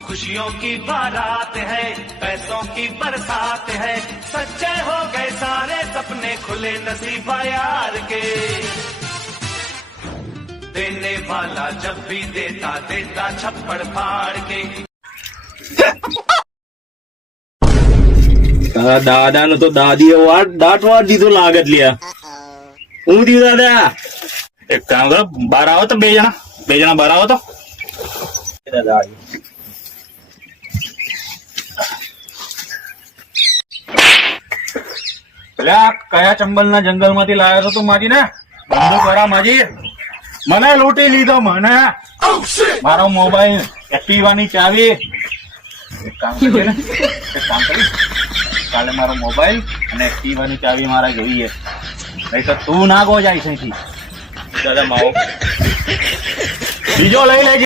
खुशियों की बारात है, पैसों की बरसात है, सच्चे हो गए सारे सपने, खुले नसीबा यार के। देने वाला जब भी देता देता छप्पड़ फाड़ के। દાદા નો તો દાદી દાંત વાળ દીધો લાગત લ્યા. હું થયું દાદા? એક કામ કરો, બહાર આવો તો બે જણા બહાર આવો તો. દાદા પેલા કયા ચંબલ ના જંગલ માંથી લાવ્યો છો તું માજી ને? બંદૂક વાળા માજી મને લૂંટી લીધો, મને મારો મોબાઈલ, એક્ટિવા ની ચાવી. એક કામ કરીએ ને, એક કામ કરી, કાલે મારો મોબાઈલ અને એક્ટિવા ની ચાવી મારા જોઈએ, નહીં તો તું ના ગો જાય છે. દાદા માવો બીજો લઈ લેજે.